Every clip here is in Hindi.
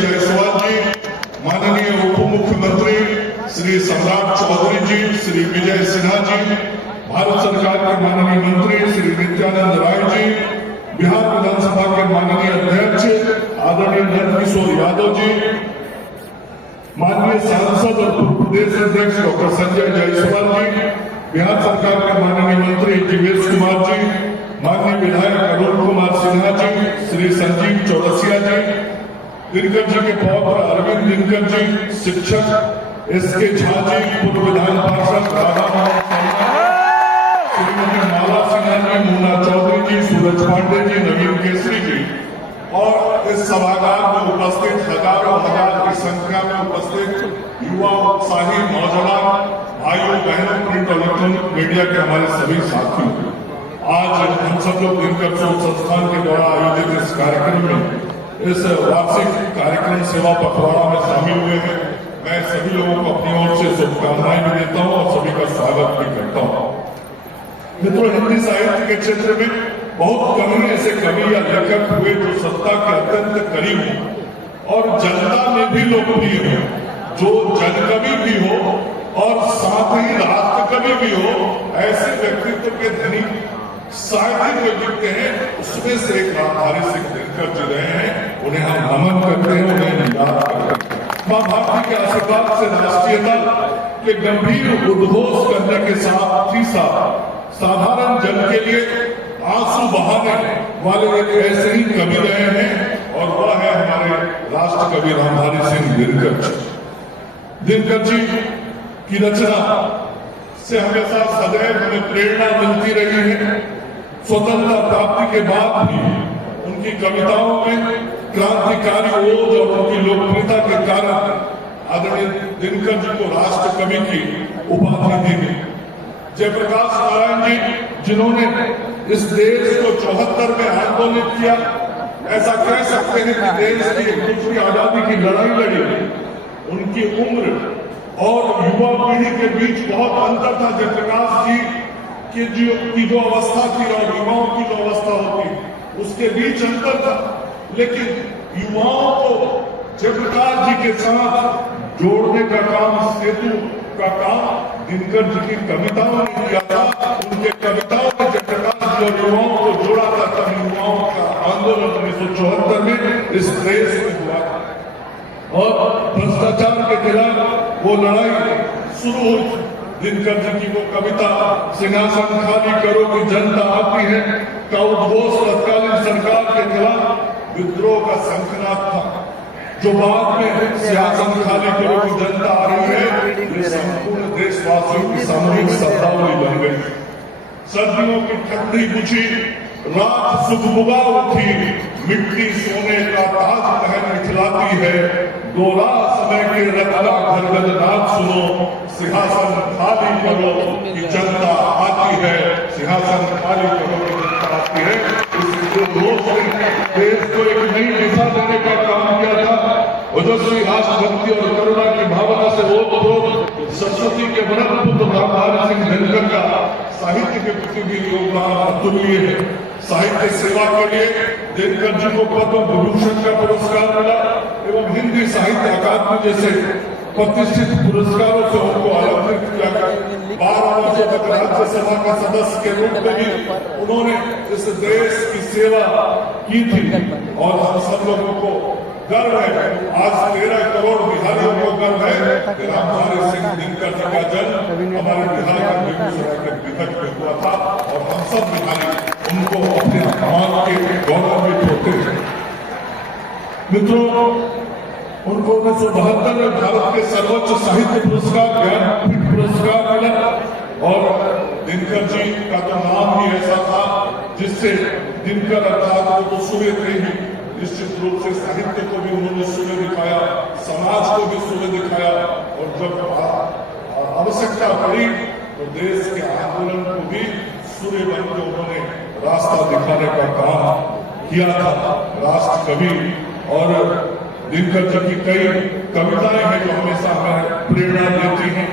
जायसवाल जी, माननीय उप मुख्यमंत्री श्री सम्राट चौधरी जी, श्री विजय सिन्हा जी, भारत सरकार के माननीय मंत्री श्री नित्यानंद राय जी, बिहार विधानसभा के माननीय अध्यक्ष आदरणीय नंदकिशोर यादव जी, माननीय सांसद और पूर्व प्रदेश अध्यक्ष डॉक्टर संजय जायसवाल जी, बिहार सरकार के माननीय मंत्री जीवेश कुमार जी, माननीय विधायक अरुण कुमार सिन्हा जी, श्री संजीव चौरसिया जी, दिनकर जी के पौत्र अरविंद दिनकर जी, शिक्षक एसके झा जी, पूर्व विधान पार्षद राधा श्रीमती माला सिन्हा जी, मुन्ना चौधरी जी, सूरज पांडे जी, नवीन केसरी जी और इस सभागार में उपस्थित हजारों हजार की संख्या में उपस्थित युवा उत्साही नौजवान भाइयों बहनों, प्रिंट और इलेक्ट्रॉनिक मीडिया के हमारे सभी साथी, आज हम सब लोग दिनकर चौथ संस्थान के द्वारा आयोजित इस कार्यक्रम में इस वार्षिक कार्यक्रम सेवा पखवाड़ा में शामिल हुए हैं। मैं सभी लोगों को अपनी ओर से शुभकामनाएं भी देता हूं और सभी का स्वागत भी करता हूं। मित्रों, हिंदी साहित्य के क्षेत्र में बहुत कम ऐसे कवि या लेखक हुए जो सत्ता के अत्यंत करीब हो और जनता में भी लोकप्रिय हो, जो जनकवि भी हो और साथ ही राष्ट्र कवि भी हो। ऐसे व्यक्तित्व के धनी साहित्यिक जो दिखते हैं उसमें से एक रामधारी सिंह दिनकर जी रहे हैं। उन्हें हम नमन करते हैं, उन्हें याद करते हैं। मां भारती के आशीर्वाद से राष्ट्रीयता के गंभीर उद्घोष करने के साथ ही साथ साधारण जन के लिए आंसू बहाने वाले एक ऐसे ही कवि रहे हैं और वह है हमारे राष्ट्र कवि रामधारी सिंह दिनकर जी। दिनकर जी की रचना से हमेशा सदैव हमें प्रेरणा मिलती रही है। स्वतंत्रता प्राप्ति के बाद भी उनकी कविताओं में क्रांतिकारी ओज और उनकी लोकप्रियता के कारण आदरणीय दिनकर जी को राष्ट्र कवि की उपाधि दी गई। जयप्रकाश नारायण जी, जिन्होंने इस देश को 74 में आंदोलित किया, ऐसा कह सकते हैं कि देश की दूसरी आजादी की लड़ाई लड़ी, उनकी उम्र और युवा पीढ़ी के बीच बहुत अंतर था। जयप्रकाश जी की जो अवस्था थी और युवाओं की जो अवस्था होती उसके बीच अंतर था, लेकिन युवाओं को जयप्रकाश जी के साथ जोड़ने का काम, सेतु का काम दिनकर जी की कविताओं ने किया था। उनके कविताओं ने जयप्रकाश जी और युवाओं को जोड़ा था। तब युवाओं का आंदोलन 1974 में इस देश में हुआ और भ्रष्टाचार के खिलाफ वो लड़ाई शुरू हुई। दिनकर जी की वो कविता सिंहासन खाली करो कि जनता आती है का उद्घोष तत्कालीन सरकार के खिलाफ विद्रोह का शंखनाद था, जो बाद में सिंहासन खाली करो कि जनता आ रही है, ये संपूर्ण देशवासियों की सामूहिक शब्दावली बन गई। सर्दियों की ठंडी बुझी, रात सुगबुगा उठी, मिट्टी सोने का ताज पहन निकलाती है। डोला समय के रत्ना घरगद नाद सुनो, सिंहासन खाली करो कि जनता आती है, सिंहासन खाली करो कि जनता आती है। इस दोष ने देश को एक नई दिशा देने का काम किया था। ओजस्वी राष्ट्रभक्ति और करुणा की भावना से ओतप्रोत सरस्वती के वरद पुत्र रामधारी सिंह दिनकर का साहित्य के प्रति भी योगदान अतुल्य है। साहित्य सेवा के लिए दिनकर जी को पद्म विभूषण का पुरस्कार मिला एवं हिंदी साहित्य अकादमी जैसे प्रतिष्ठित पुरस्कारों से उनको अलंकृत किया गया। 12 वर्षों तक राज्यसभा का सदस्य के रूप में भी उन्होंने इस देश की सेवा की थी और हम सब लोगों को गर्व है। आज 13 करोड़ बिहारियों को गर्व है कि रामधारी सिंह दिनकर जी का जन्म हमारे बिहार के बेगूसराय के बिहट में हुआ था और हम सब बिहारी उनको अपने मान के गौरवान्वित होते हैं। मित्रों, उनको 1972 में भारत के सर्वोच्च साहित्य पुरस्कार ज्ञानपीठ पुरस्कार मिला और दिनकर जी का तो नाम ही ऐसा था जिससे दिनकर अर्थात वो सूर्य थे ही। निश्चित रूप से साहित्य को भी उन्होंने सूर्य दिखाया, समाज को भी सूर्य दिखाया और जब आवश्यकता पड़ी तो देश के आंदोलन को भी सूर्य बनकर उन्होंने रास्ता दिखाने का काम किया था। राष्ट्र कवि और दिनकर जी की कई कविताएं हैं जो हमेशा हमें प्रेरणा देती हैं।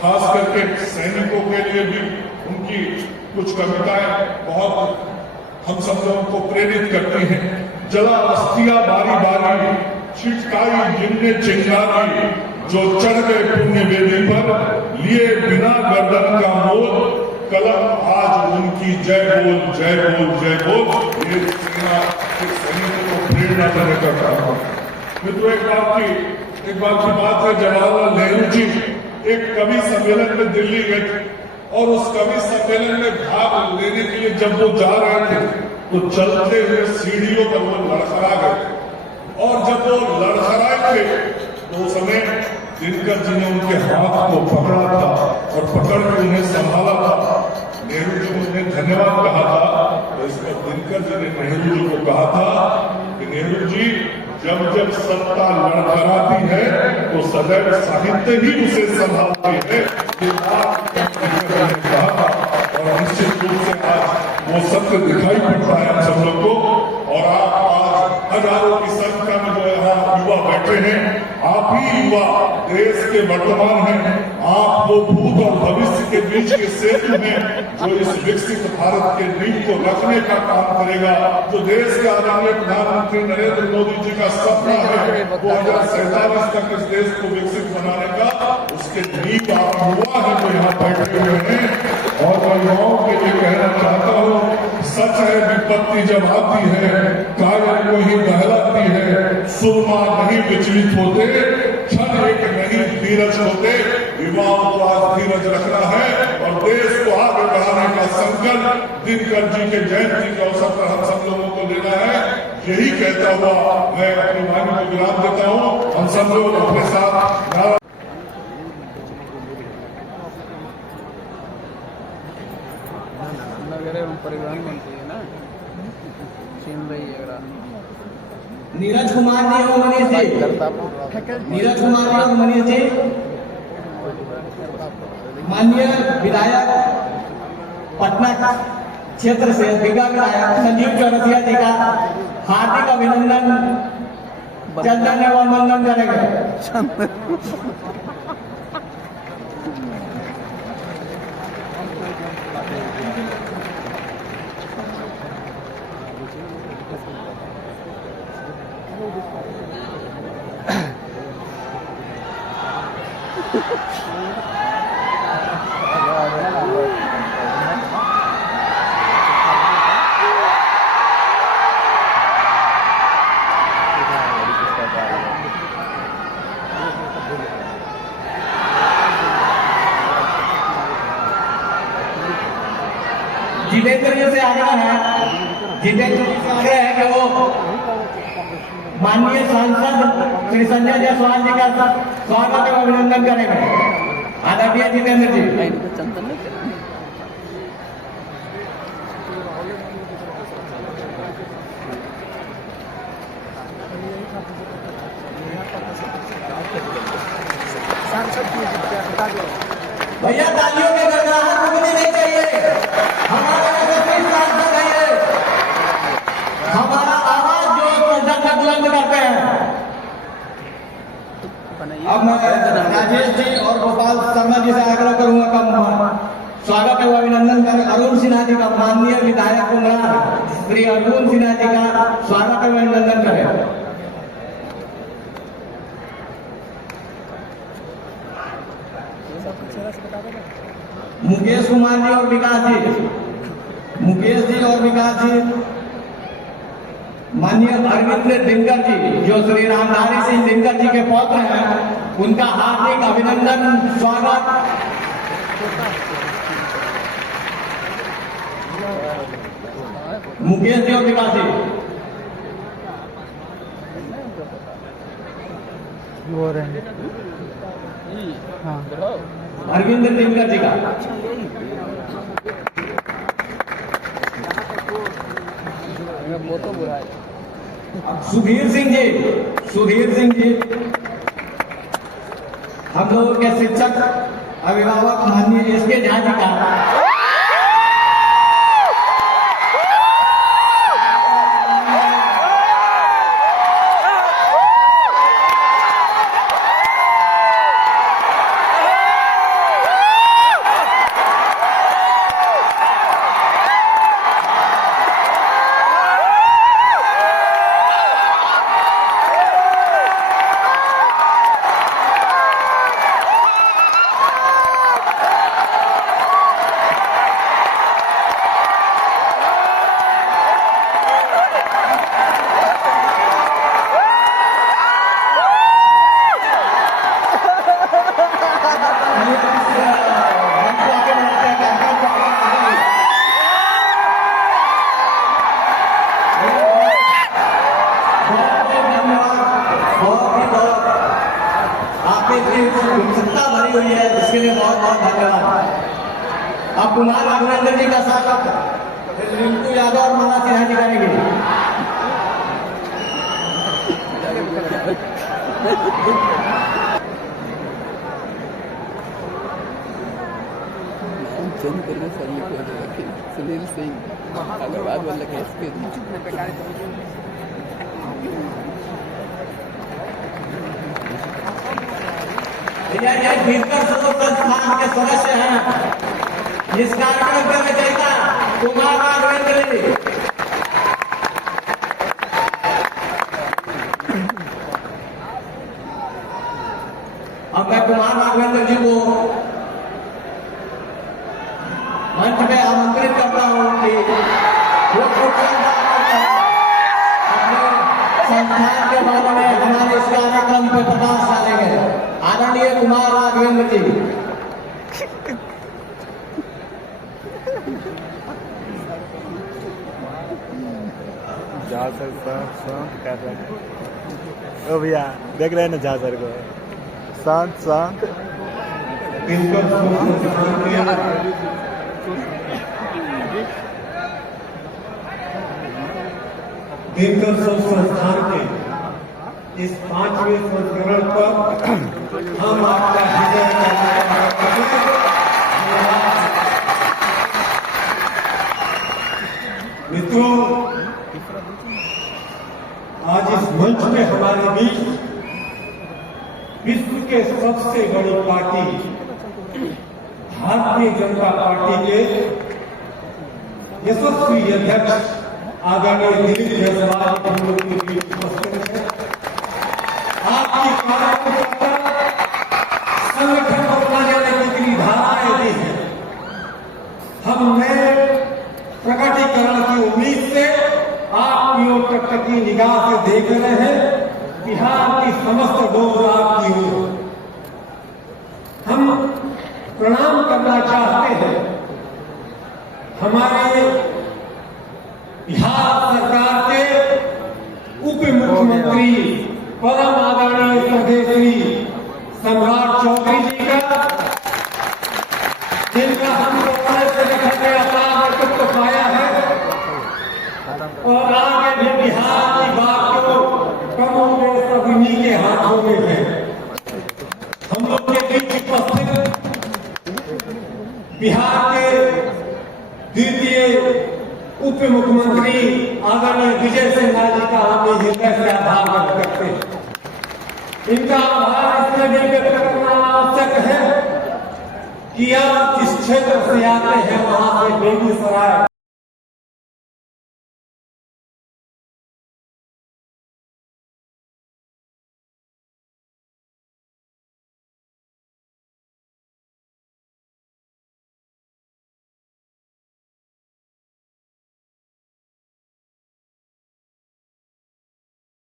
खास करके सैनिकों के लिए भी उनकी कुछ कविताएं बहुत हम सब लोगों को प्रेरित करती हैं। जला अस्थियां बारी बारी छिटकाई जिनने चिंगारी, जो चढ़ गए पुण्य वेदी पर, लिए बिना गर्दन का मोल, कलम आज उनकी जय बोल जय बोल जय बोल। ये सेना के सैनिकों को प्रेरणा देने का काम है। मित्रों, एक बात है, जवाहरलाल नेहरू जी एक कवि सम्मेलन में दिल्ली गए थे और उस कवि सम्मेलन में भाग लेने के लिए जब वो जा रहे थे तो चलते हुए सीढ़ियों पर वो लड़खड़ा गए और जब वो लड़खड़ाए थे तो उस समय दिनकर जी ने उनके हाथ को पकड़ा था और पकड़ के उन्हें संभाला था। नेहरू जी ने उन्हें धन्यवाद कहा था, तो इस पर दिनकर जी ने नेहरू जी को कहा था कि नेहरू जी, जब जब सत्ता लड़खड़ाती है तो सदैव साहित्य ही उसे संभालती है। और निश्चित रूप से आज वो सत्य दिखाई पड़ता है हम सब लोग को। और आप आज हजारों की संख्या में जो यहाँ युवा बैठे हैं, आप ही युवा देश के वर्तमान हैं। आप वो भूत और भविष्य के बीच के सेतु में जो इस विकसित भारत के नींव को रखने का काम करेगा, जो देश के आदरणीय प्रधानमंत्री नरेंद्र मोदी जी का सपना है 2047 तक इस देश को विकसित बनाने का, उसके नींव आप युवा है जो यहाँ बैठे हुए हैं। और मैं युवाओं के लिए कहना चाहता हूँ, सच है विपत्ति जब आती है कायल को ही बहलाती है, सुरमा नहीं विचलित होते, क्षण एक नहीं धीरज होते। युवाओं को आज धीरज रखना है और देश को आगे बढ़ाने का संकल्प दिनकर जी के जयंती के अवसर पर हम सब लोगों को लेना है। यही कहता हुआ मैं अपनी वाणी को विराम देता हूँ। हम सब लोग अपने साथ परिवहन मंत्री है ना, छीन रही है। नीरज कुमार जी और मनीष जी, नीरज कुमार जी और मनीष जी, माननीय विधायक पटना क्षेत्र से दिग्गज विधायक संजीव चौरसिया जी का हार्दिक अभिनंदन चंदन एवं वंदन करेंगे। जितेंद्र जी से आग्रह है, जितेंद्र जी से आग्रह है कि वो माननीय सांसद श्री संजय जायसवाल जी का स्वागत एवं अभिनंदन करेंगे। आदरणीय जितेंद्र जी। भैया तालियों के गड़गड़ाहट रुकनी नहीं चाहिए। हमारा सांसद है, हमारा आवाज जो संसद में बुलंद करते हैं। अब मैं राजेश जी और गोपाल शर्मा जी से आग्रह करूंगा का स्वागत एवं अभिनंदन कर अरुण सिन्हा जी का, माननीय विधायक कुमार श्री अरुण सिन्हा जी का स्वागत एवं अभिनंदन करें। मुकेश कुमार जी और विकास जी, मुकेश जी और विकास जी, माननीय अरविंद दिनकर जी जो श्री रामधारी सिंह दिनकर जी के पौत्र हैं, उनका हार्दिक अभिनंदन स्वागत। मुकेश जी और विकास जी, अरविंद दिनकर जी का। वो तो बुरा है। सुधीर सिंह जी, सुधीर सिंह जी हम लोगों के शिक्षक अभिभावक माननीय एस के झा जी का। आपकी इतनी उत्सुकता भरी हुई है, इसके लिए बहुत बहुत धन्यवाद। अब कुमार राघवेंद्र जी का स्वागत रिंकू यादव और माला सिन्हा जी करेंगे। करना सही हो जाएगा। सुनील सिंह अग्रवाल वाला केस के भीतर संस्थान के सदस्य हैं इस कार्यक्रम के विजेता कुमार राघवेंद्र जी। अब मैं कुमार राघवेंद्र जी को मंच में आमंत्रित करता हूं कि वो अपने संस्थान के बारे में हमारे इस कार्यक्रम पे प्रकाश डालेंगे। आदरणीय कुमार राघवेंद्र जी। झा सर शांत कर रहे हैं। ओ भैया देख रहे हैं ना झा सर को, शांत शांत। दिनकर संस्थान के इस 5वें संस्करण पर हम आपका मित्रों, आज इस मंच में हमारे बीच विश्व के सबसे बड़ी पार्टी भारतीय जनता पार्टी के यशस्वी अध्यक्ष आदरणीय दिलीप जायसवाल हम लोग के बीच उपस्थित है। आपकी कार्यकर्ता संगठन को बनाने की कितनी धाराएं दी है। हम नए प्रकटीकरण की उम्मीद से आपकी ओर टकटकी निगाह से देख रहे हैं। बिहार की समस्त डोर आपकी ओर। हम प्रणाम करना चाहते हैं हमारे बिहार सरकार के उप मुख्यमंत्री परम आदरणीय स्वदेशी सम्राट चौधरी जी का, जिनका हम लोगों से देखा गया नेतृत्व पाया है और आगे भी बिहार की बात को कमोबेश सभी के हाथों में है। हम लोग के बीच उपस्थित बिहार के द्वितीय उप मुख्यमंत्री आदरणीय विजय सिन्हा जी का हम हृदय से आभार व्यक्त करते हैं। इनका आभार इसलिए भी व्यक्त करना आवश्यक है कि आप जिस क्षेत्र से आते हैं वहां से बेगूसराय